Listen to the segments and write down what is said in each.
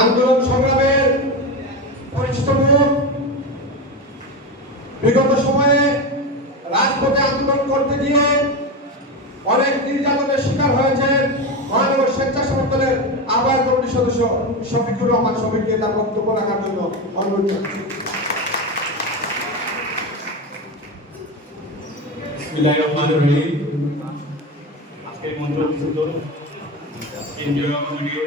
আন্দোলন সংগ্রামের পরিচিত মুখ বিগত সময়ে রাজপথে আন্দোলন করতে গিয়ে অনেক নির্যাতনের শিকার হয়েছেন মহানগর স্বেচ্ছাসেবক দলের আহ্বায়ক কমিটির সদস্য শফিকুর রহমান শফিককে তার বক্তব্য রাখার জন্য অনুরোধ জানাচ্ছি। রহমানির মঞ্চ কেন্দ্রীয় কমিটির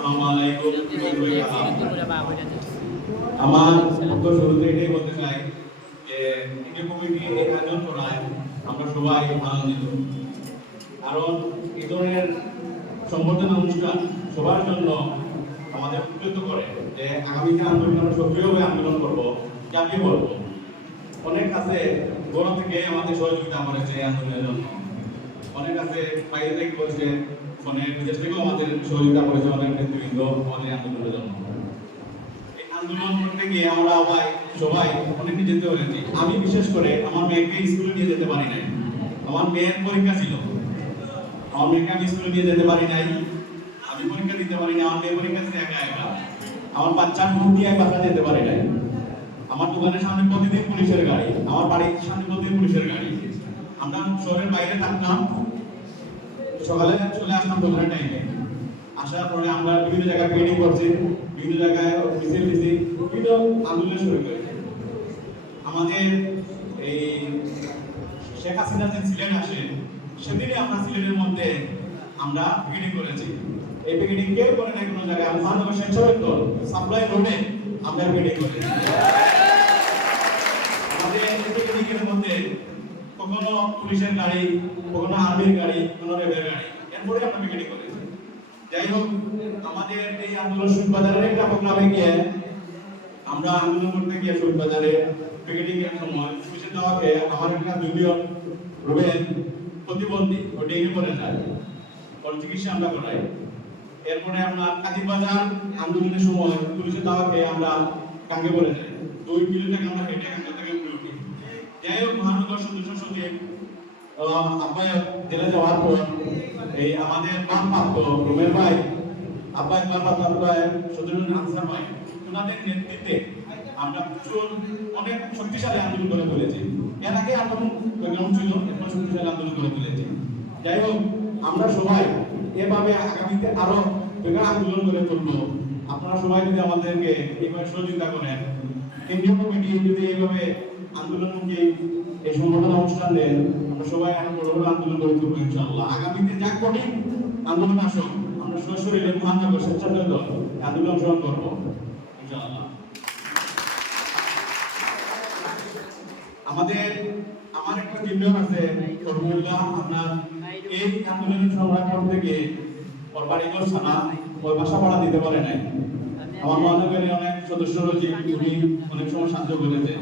আসসালামু আলাইকুম। আমার বক্তব্য শুরুতে এটাই বলতে চাই যে এই কমিটি আয়োজন করায় আমরা সবাই আনন্দিত। কারণ এই ধরনের সংবর্ধনা অনুষ্ঠান সবার জন্য আমাদের উদ্বুদ্ধ করে যে আগামীতে আন্দোলন আমরা সক্রিয়ভাবে আন্দোলন করব চাপিয়ে বলব অনেক আছে গণ থেকে আমাদের সহযোগিতা করেছে আন্দোলনের জন্য। অনেক আছে বাইরে থেকে করেছে মানে বিদেশ থেকেও আমাদের সহযোগিতা করেছে অনেক নেতৃবৃন্দ, আমাদের আন্দোলনের জন্য। এই আন্দোলন করতে গিয়ে আমরা সবাই সবাই অনেক যেতে পেরেছি আমি বিশেষ করে আমার মেয়েকে স্কুলে নিয়ে যেতে পারি নাই। আমার মেয়ের পরীক্ষা ছিল। আমার মেয়েকে আমি স্কুলে নিয়ে যেতে পারি নাই। আমি পরীক্ষা দিতে পারি না আমার মেয়ে পরীক্ষা দিতে একা একা। আমার বাচ্চার মুখ দিয়ে বাসা যেতে পারি নাই। আমার দোকানের সামনে প্রতিদিন পুলিশের গাড়ি। আমার বাড়ির সামনে প্রতিদিন পুলিশের গাড়ি। আমরা শহরের বাইরে থাকতাম। সকালে চলে আসলাম দোকানের টাইমে আসার পরে আমরা বিভিন্ন জায়গায় মিটিং করছি, বিভিন্ন জায়গায় মিছিল দিছি আন্দোলন শুরু করেছি আমাদের এই শেখ হাসিনা যে সিলেট আসেন, সেদিনই আমরা সিলেটের মধ্যে আমরা পিকেটিং করেছি। এই পিকেটিং কেউ করে নাই কোনো জায়গায় মহানগর স্বেচ্ছাসেবক দল সাপ্লাই রোডে আমরা পিকেটিং করেছি। আমাদের এই মধ্যে কখনো পুলিশের গাড়ি কখনো আর্মির গাড়ি কখনো রেলের গাড়ি। এরপরে আমরা পিকেটিং করেছি যাই হোক, আমাদের এই আন্দোলন সুদ বাজারের একটা প্রোগ্রামে গিয়ে আমরা আন্দোলন করতে গিয়ে সুদ বাজারে পিকেটিং এর সময় পুলিশের দেওয়াকে আমার একটা জুনিয়র রুবেন প্রতিবন্ধী ও ডেঙ্গি করে যায়। ওর চিকিৎসা আমরা করাই। এরপরে আমরা কাজী বাজার আন্দোলনের সময় পুলিশের দাওয়াকে আমরা কাঙ্গে বলে যাই। দুই কিলো থেকে আমরা হেঁটে কাঙ্গে থেকে উঠে উঠি। যাই হোক মহানগর সদস্য আহ, জেলে যাওয়ার পর এই আমাদের আমরা অনেক শক্তিশালী আন্দোলন করে তুলেছি। এর আগে শক্তিশালী আন্দোলন করে তুলেছি। যাই হোক আমরা সবাই এভাবে আগামীতে আরও আন্দোলন করে তুলবো। আপনারা সবাই যদি আমাদেরকে এইভাবে সহযোগিতা করেন কেন্দ্রীয় কমিটি যদি এইভাবে আন্দোলনমুখী এই সংগঠন দেন আমরা সবাই আরও বড় বড় আন্দোলন করে তুলবো ইনশাআল্লাহ। আগামীতে যা কঠিন আন্দোলন আসুক, আমরা সশরীরে মহানগর স্বেচ্ছাসেবক দল আন্দোলন করব আমাদের, আমার একটা চিহ্ন আছে আপনার এই আন্দোলন সংগ্রাম করতে গিয়ে ওর বাড়িঘর ছানা ওর বাসা ভাড়া দিতে পারে নাই। আমার মহানগরের অনেক সদস্য রয়েছে, উনি অনেক সময় সাহায্য করেছে।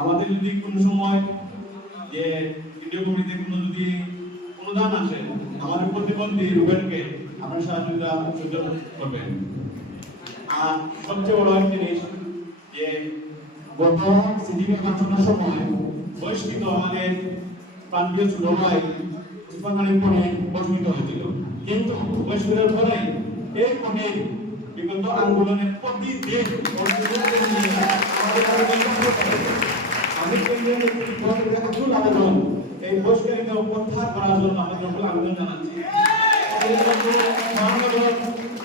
আমাদের যদি কোনো সময় যে ভিডিও কমিটিতে কোনো যদি অনুদান আসে, আমাদের প্রতিবন্ধী রুবেলকে আপনার সাহায্যতা সুযোগ করবেন। আর সবচেয়ে বড় একটা জিনিস যে গত সিটি নির্বাচনের সময় বহিষ্কৃত আমাদের প্রান্তীয় ছোট ভাই উসমান আলী পরে বহিষ্কৃত হয়েছিল। কিন্তু বহিষ্কৃতের পরে এই কোণে বিগত আন্দোলনের প্রতিদিন এই বহিষ্কারীকে প্রত্যাহার করার জন্য আমি আবেদন জানাচ্ছি মহানগর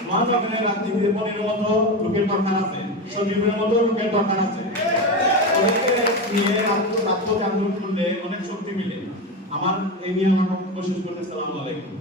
মহানগরের রাজনীতির মতো লোকের দরকার আছে লোকের দরকার আছে নিয়ে রাত্র রাত্র আন্দোলন করলে অনেক শক্তি মিলে আমার এই নিয়ে আমার শেষ করতে সালাম আলাইকুম